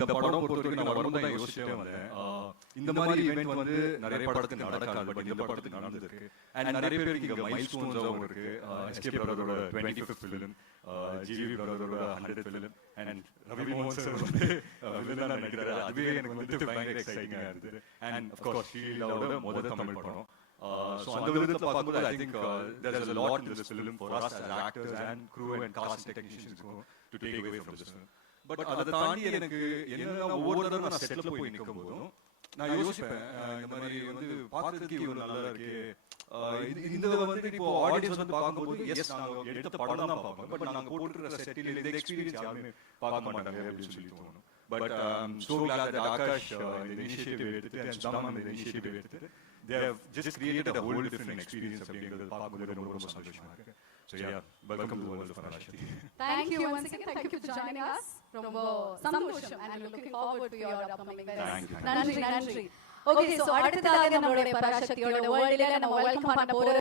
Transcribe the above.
இந்த படம் பொறுத்தவரைக்கும் நான் வரும்போது தான் யோசிச்சுட்டே வந்தேன். இந்த மாதிரி ஈவெண்ட் வந்து நிறைய படத்துக்கு நடக்காது, பட் இந்த படத்துக்கு நடந்திருக்கு. அண்ட் நிறைய பேருக்கு இங்க மைல் ஸ்டோன்ஸாகவும் இருக்கு. எஸ்கே பிரதரோட 25th ஃபிலிம், ஜிவி பிரதரோட 100th ஃபிலிம், அண்ட் ரவி மோகன் சார் வந்து வில்லனா நடிக்கிறாரு. அதுவே எனக்கு வந்து பயங்கர எக்ஸைட்டிங்கா இருந்தது. அண்ட் ஆஃப் கோர்ஸ் ஷீலாவோட முதல் தமிழ் படம். So அந்த விதத்துல பார்க்கும்போது I think there is a lot in this film for us as actors and crew and cast and technicians to take away from this film. But அதை தாண்டி எனக்கு என்ன ஒவ்வொரு தடவை நான் செட்ல போய் நிற்கும் போதும் நான் யோசிப்பேன், இந்த மாதிரி வந்து பார்க்கறதுக்கு இவ்வளவு நல்லா இருக்கு. இந்த வந்து இப்போ ஆடியன்ஸ் வந்து பார்க்கும்போது எஸ் நாங்க எடுத்த படம் தான் பார்ப்போம், பட் நாங்க போட்டுக்கிற செட்டில் இந்த எக்ஸ்பீரியன்ஸ் யாருமே பார்க்க மாட்டாங்க அப்படின்னு சொல்லி தோணும். But so glad that Akash the initiative எடுத்து and Sudhaman the initiative எடுத்து they have just created a whole different experience அப்படிங்கிறது பார்க்கும்போது ரொம்ப சந்தோஷமா இருக்கு. So yeah, welcome to the world of Parashakti. Thank you once again. Thank you for joining us. ரொம்ப சந்தோஷம் and we're looking forward to your upcoming events. நன்றி. Okay, so அடுத்ததாக நம்மளுடைய பராசக்தியோட வேர்ல்ட்ல நம்ம வெல்கம் பண்ண போற